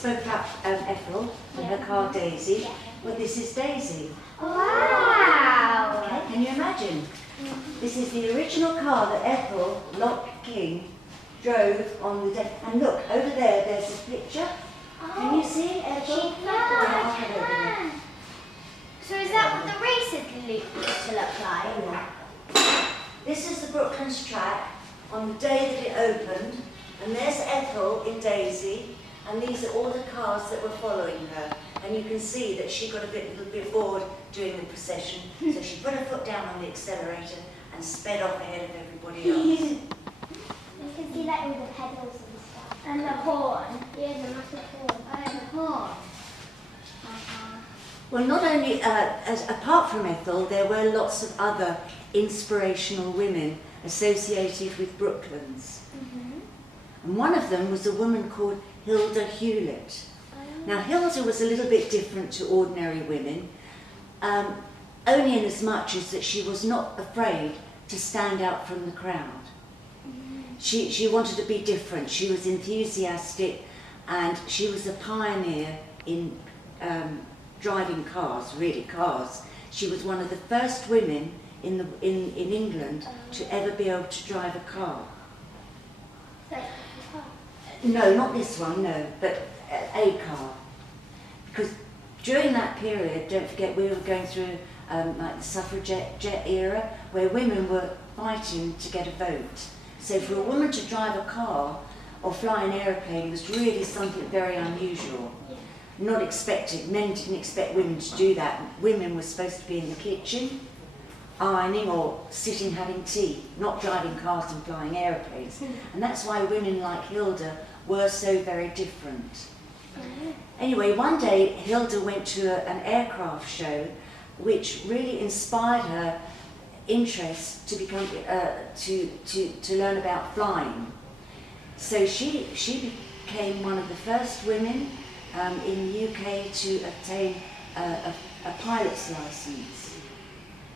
spoke about Ethel and her car Daisy. Well, this is Daisy. Wow! Okay, can you imagine? This is the original car that Ethel Locke King drove on the day. And look, over there, there's a picture. Can you see Ethel? Yeah, so is that what the races used to look like? This is the Brooklands track on the day that it opened. And there's Ethel in Daisy. And these are all the cars that were following her. And you can see that she got a little bit bored during the procession. So she put her foot down on the accelerator and sped off ahead of everybody else. You can see like all the pedals and stuff. And the horn. Yeah, the massive horn. Oh, the horn. Well, not only, apart from Ethel, there were lots of other inspirational women associated with Brooklands. And one of them was a woman called Hilda Hewlett. Now, Hilda was a little bit different to ordinary women, only in as much as that she was not afraid to stand out from the crowd. She wanted to be different. She was enthusiastic, and she was a pioneer in driving cars, really cars. She was one of the first women in England to ever be able to drive a car. No, not this one, no, but a car. Because during that period, don't forget, we were going through like the suffragette era, where women were fighting to get a vote. So for a woman to drive a car or fly an aeroplane was really something very unusual. Not expected. Men didn't expect women to do that. Women were supposed to be in the kitchen, ironing or sitting having tea, not driving cars and flying aeroplanes. And that's why women like Hilda were so very different. Anyway, one day Hilda went to an aircraft show which really inspired her interest to become to learn about flying. So she became one of the first women in the UK to obtain a pilot's license.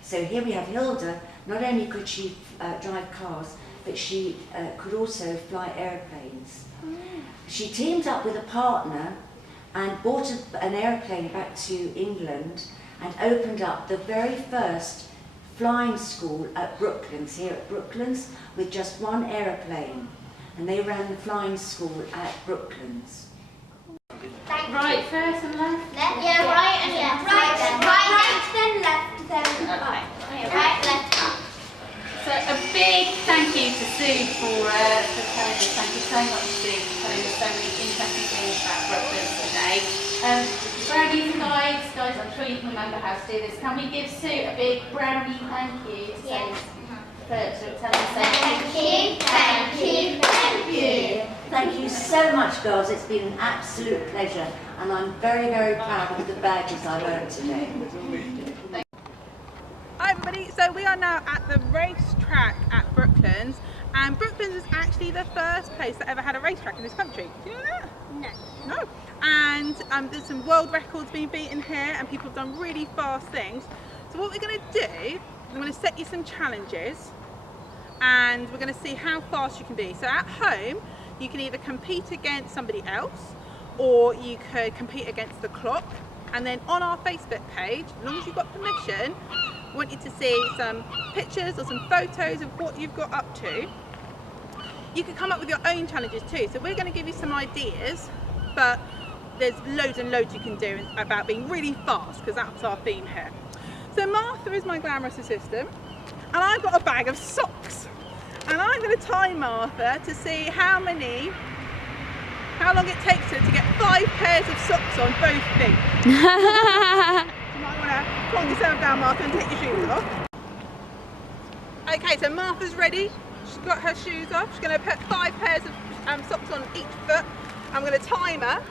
So here we have Hilda. Not only could she drive cars, but she could also fly aeroplanes. She teamed up with a partner and bought an aeroplane back to England and opened up the very first flying school at Brooklands, here at Brooklands, with just one aeroplane. And they ran the flying school at Brooklands. Right, first and left? Yeah, right and left. Right, then left, then right. Right, left, up. So a big thank you to Sue for telling us. Thank you so much, Sue, for telling us so many interesting things about Brooklands today. Brownies, guys, I'm sure you can remember how to do this. Can we give Sue a big brownie thank you? Yes. Thank you. Thank you so much, girls. It's been an absolute pleasure, and I'm very, very proud of the badges I've earned today. Hi everybody, so we are now at the racetrack at Brooklands, and Brooklands was actually the first place that ever had a racetrack in this country. Do you know that? No. No. And there's some world records being beaten here, and people have done really fast things. So what we're going to do, I'm going to set you some challenges, and we're going to see how fast you can be. So at home, you can either compete against somebody else, or you could compete against the clock. And then on our Facebook page, as long as you've got permission, I want you to see some pictures or some photos of what you've got up to. You can come up with your own challenges too. So we're going to give you some ideas, but there's loads and loads you can do about being really fast, because that's our theme here. So Martha is my glamorous assistant, and I've got a bag of socks. And I'm going to time Martha to see how long it takes her to get 5 pairs of socks on both feet. You might want to calm yourself down, Martha, and take your shoes off. Okay, so Martha's ready. She's got her shoes off. She's going to put 5 pairs of socks on each foot. I'm going to time her.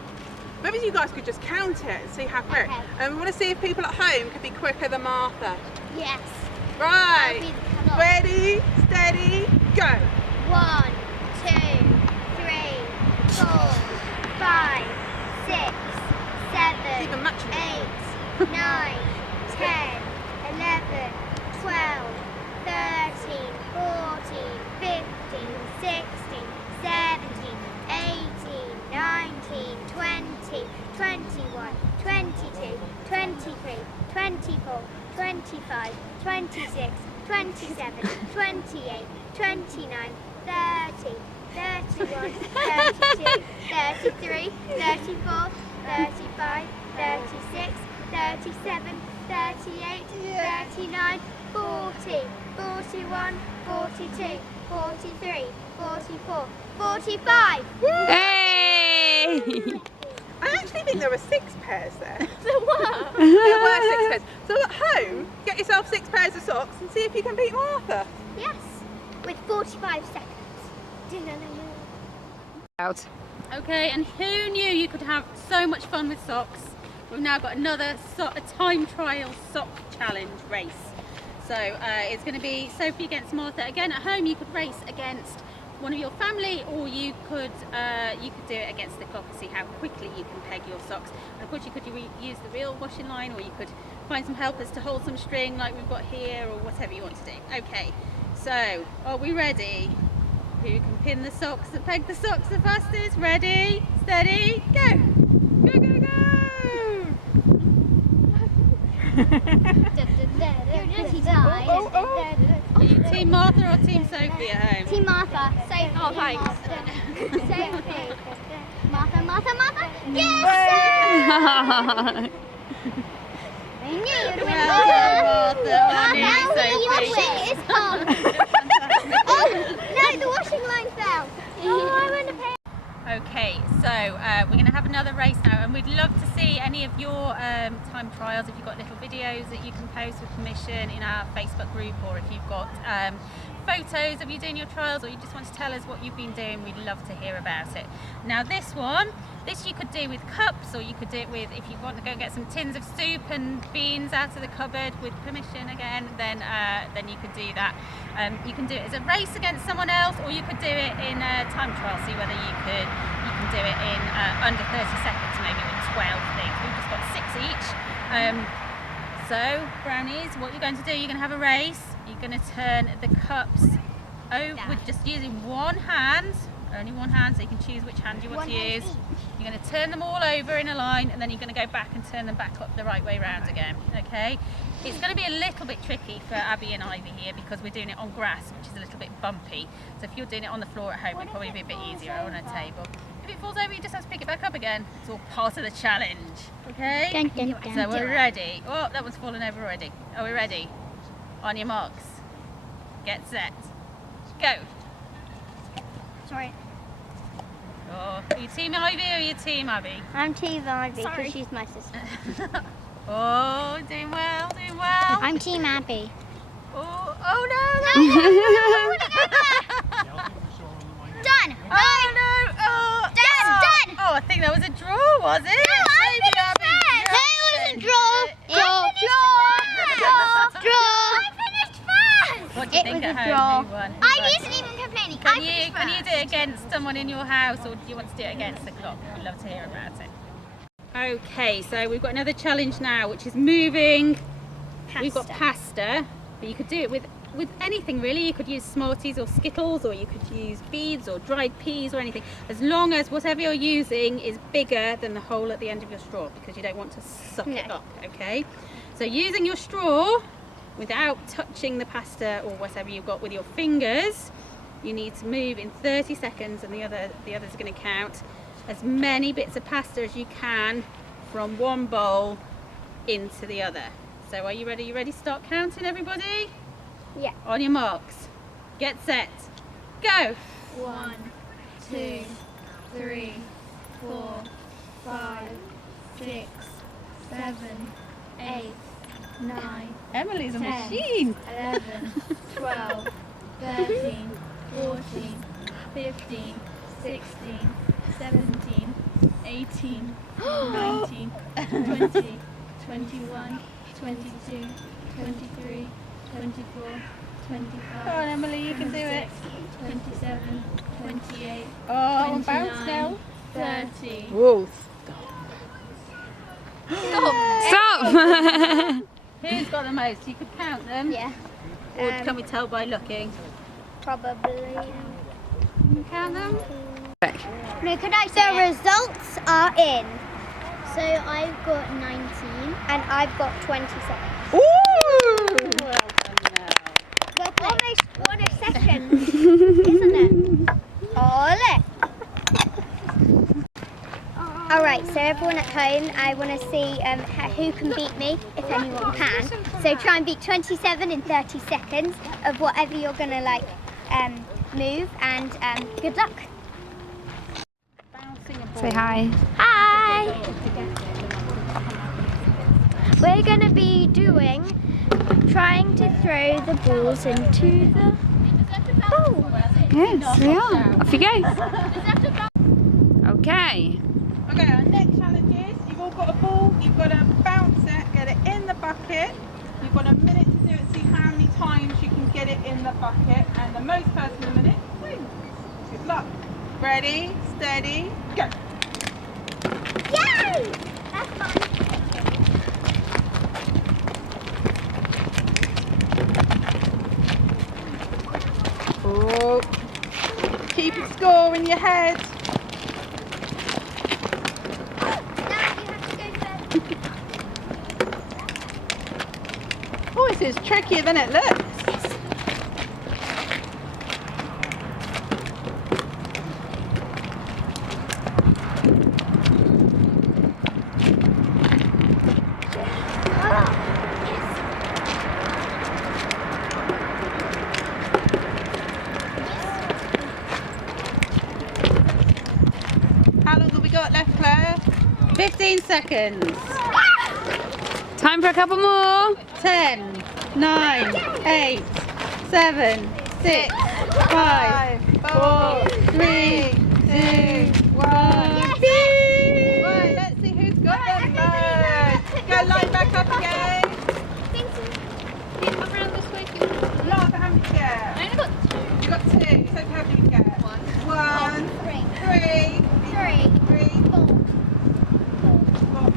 Maybe you guys could just count it and see how quick. Okay. And we want to see if people at home could be quicker than Martha. Yes. Right. Ready, steady, go. 1, 2, 3, 4, 5, 6, 7, Even matching. 8, 9, 10, 11, 12, 13, 14, 15, 16, 17, 18, 19, 20, 25, 26, 27, 28, 29, 30, 31, 32, 33, 34, 35, 36, 37, 38, 39, 40, 41, 42, 43, 44, 45. Hey! I actually think there were 6 pairs there. There were. There were 6 pairs. So at home, get yourself 6 pairs of socks and see if you can beat Martha. Yes, with 45 seconds. Out. Okay, and who knew you could have so much fun with socks? We've now got another a time trial sock challenge race. So it's going to be Sophie against Martha. Again, at home you could race against one of your family, or you could do it against the clock and see how quickly you can peg your socks. And of course you could use the real washing line, or you could find some helpers to hold some string like we've got here, or whatever you want to do. Okay, so are we ready? Who can pin the socks and peg the socks the fastest? Ready, steady, go! Go, go, go! Are you Team Martha or Team Sophie at home? Team Martha. Sophie. Oh, thanks. Sophie. Martha, Martha, Martha. Yes! I knew you'd win. Well done, Martha. Oh, Now nearly the washing is on. Oh, no, the washing line fell. Oh, I want to pay. Okay, so we're going to have another race now, and we'd love to see any of your time trials. If you've got little videos that you can post with permission in our Facebook group, or if you've got photos of you doing your trials, or you just want to tell us what you've been doing, we'd love to hear about it. Now this you could do with cups, or you could do it with, if you want to go and get some tins of soup and beans out of the cupboard with permission again, then you could do that. You can do it as a race against someone else, or you could do it in a time trial, see whether you can do it in under 30 seconds, maybe with 12 things. We've just got 6 each. So brownies, what you're going to do, you're going to have a race. You're going to turn the cups over with just using one hand, only one hand, so you can choose which hand you want to use. You're going to turn them all over in a line, and then you're going to go back and turn them back up the right way round again. Okay, it's going to be a little bit tricky for Abby and Ivy here because we're doing it on grass, which is a little bit bumpy. So if you're doing it on the floor at home, it'd probably be a bit easier on a table. If it falls over, you just have to pick it back up again. It's all part of the challenge. Okay? Dun, dun, dun. So we're ready. Oh, that one's fallen over already. Are we ready? On your marks. Get set. Go. Sorry. Oh, are you Team Ivy or are you Team Abby? I'm Team Ivy because she's my sister. Oh, doing well, doing well. I'm Team Abby. Oh, oh no. Done. Oh no. Oh, Done. Oh, I think that was a draw, was it? No, I Maybe finished Abby- first. No, it was a draw. Draw. I finished first. What do you It think was at a home? draw. Who won? I isn't even complaining. I Can finished you first. do it against someone in your house, or do you want to do it against the clock? I'd love to hear about it. Okay, so we've got another challenge now, which is moving. We've got pasta, but you could do it with anything really. You could use Smarties or Skittles, or you could use beads or dried peas or anything, as long as whatever you're using is bigger than the hole at the end of your straw, because you don't want to suck it up. Okay, so using your straw without touching the pasta or whatever you've got with your fingers, you need to move in 30 seconds, and the others are going to count as many bits of pasta as you can from one bowl into the other. So are you ready? You ready to start counting, everybody? Yeah. On your marks. Get set. Go. 1, 2, 3, 4, 5, 6, 7, 8, 9, Emily's a 10. machine. 11, 12, 13, 14, 15, 16, 17, 18, 19, 20, 21, 22, 23, 24, 25, Come on, Emily, you can do it. 27, 28, Oh, 29, bounce now. 30. Whoa. Stop! Who's got the most? You could count them. Yeah. Or can we tell by looking? Probably. Can you count them? No, could I say the results are in. So I've got 19 and I've got 27. Ooh! Almost 1 second, isn't it? Ole! Alright, so everyone at home, I want to see who can beat me, if anyone can. So try and beat 27 in 30 seconds of whatever you're going to move, and good luck. Say hi. Hi! We're going to be trying to throw the balls into the pool. Yes, we are. Off you go. Okay. Okay, our next challenge is you've all got a ball, you've got to bounce it, get it in the bucket. You've got a minute to do it, see how many times you can get it in the bucket, and the most person in a minute wins. Good luck. Ready, steady, go. Yay! That's fun. Oh, keep a score in your head. Oh, this is trickier than it looks. How long have we got left, Claire? 15 seconds. Time for a couple more. 10, 9, 8, 7, 6, 5, 4, 3, 2, 1. Right, let's see who's got them most. Go line back up again. Laugh at how many you get. I only got 2. You got 2, so how many you get? 1, 3, 3, 4.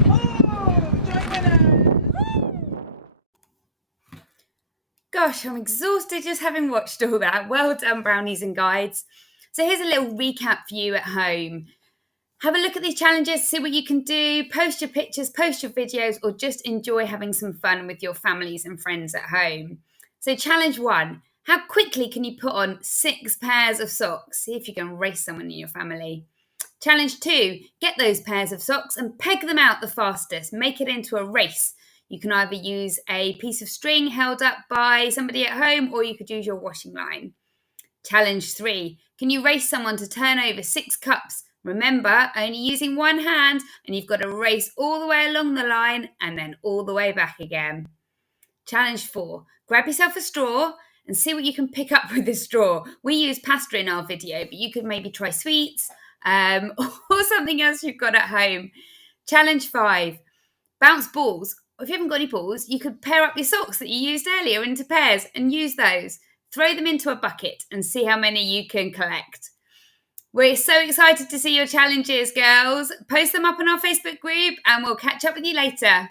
Oh, joint winners. Gosh, I'm exhausted just having watched all that. Well done, brownies and guides. So here's a little recap for you at home. Have a look at these challenges, see what you can do, post your pictures, post your videos, or just enjoy having some fun with your families and friends at home. So challenge 1, how quickly can you put on 6 pairs of socks? See if you can race someone in your family. Challenge 2, get those pairs of socks and peg them out the fastest. Make it into a race. You can either use a piece of string held up by somebody at home, or you could use your washing line. Challenge 3, can you race someone to turn over 6 cups? Remember, only using one hand, and you've got to race all the way along the line and then all the way back again. Challenge 4, grab yourself a straw and see what you can pick up with this straw. We use pasta in our video, but you could maybe try sweets or something else you've got at home. Challenge 5, bounce balls. If you haven't got any balls, you could pair up your socks that you used earlier into pairs and use those. Throw them into a bucket and see how many you can collect. We're so excited to see your challenges, girls. Post them up on our Facebook group and we'll catch up with you later.